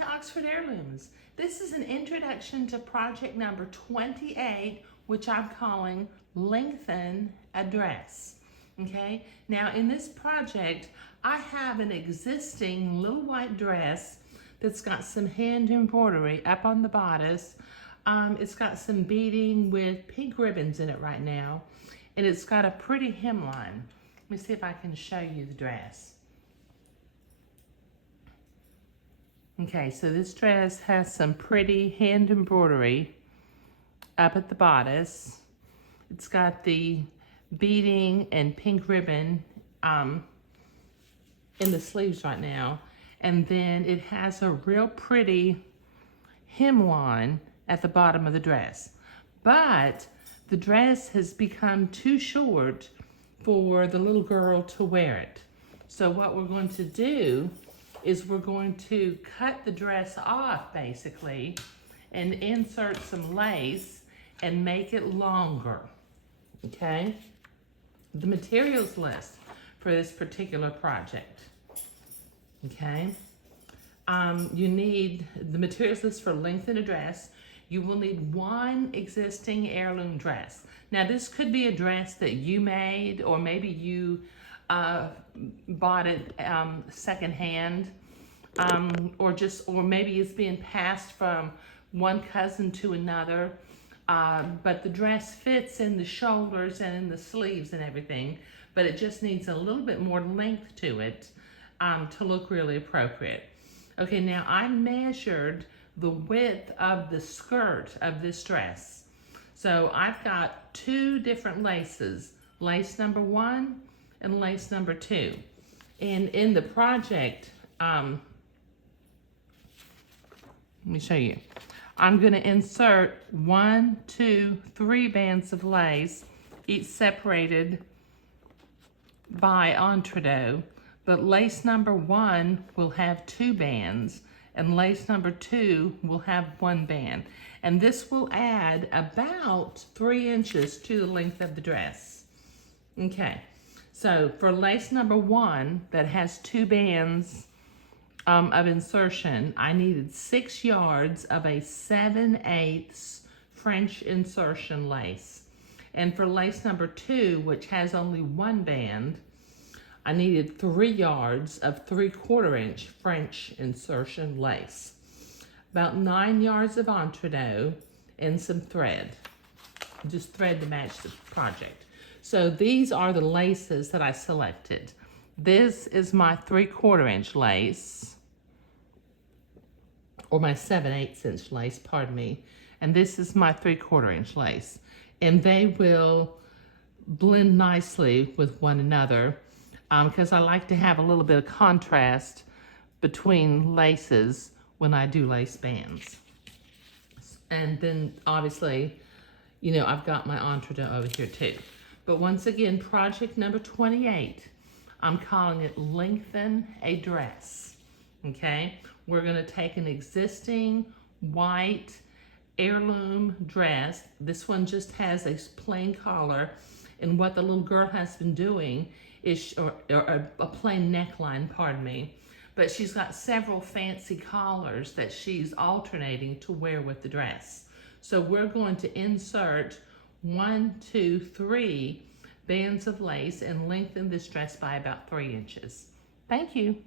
to Oxford Heirlooms. This is an introduction to project number 28, which I'm calling Lengthen a Dress. Okay, now in this project, I have an existing little white dress that's got some hand embroidery up on the bodice. It's got some beading with pink ribbons in it right now, and it's got a pretty hemline. Let me see if I can show you the dress. Okay, so this dress has some pretty hand embroidery up at the bodice. It's got the beading and pink ribbon in the sleeves right now. And then it has a real pretty hemline at the bottom of the dress. But the dress has become too short for the little girl to wear it. So what we're going to do is we're going to cut the dress off basically and insert some lace and make it longer, okay? The materials list for this particular project, okay? You need the materials list for Lengthen a Dress. You will need one existing heirloom dress. Now this could be a dress that you made, or maybe you bought it secondhand, or maybe it's being passed from one cousin to another. But the dress fits in the shoulders and in the sleeves and everything, but it just needs a little bit more length to it to look really appropriate. Okay, now I measured the width of the skirt of this dress. So I've got two different laces, lace number 1 and lace number 2. And in the project, let me show you. I'm going to insert 1, 2, 3 bands of lace, each separated by entredeaux. But lace number 1 will have 2 bands, and lace number 2 will have 1 band. And this will add about 3 inches to the length of the dress. Okay, so for lace number 1 that has 2 bands of insertion, I needed 6 yards of a 7/8 French insertion lace. And for lace number 2, which has only 1 band, I needed 3 yards of 3/4 inch French insertion lace. About 9 yards of entredeaux and some thread. Just thread to match the project. So these are the laces that I selected. This is my 3/4 inch lace, or my 7/8 inch lace, pardon me. And this is my 3/4 inch lace. And they will blend nicely with one another because I like to have a little bit of contrast between laces when I do lace bands. And then obviously, you know, I've got my entredeaux over here too. But once again, project number 28, I'm calling it Lengthen a Dress, okay? We're gonna take an existing white heirloom dress. This one just has a plain collar, and what the little girl has been doing is, or a plain neckline, pardon me, but she's got several fancy collars that she's alternating to wear with the dress. So we're going to insert 1, 2, 3 bands of lace and lengthen this dress by about 3 inches. Thank you.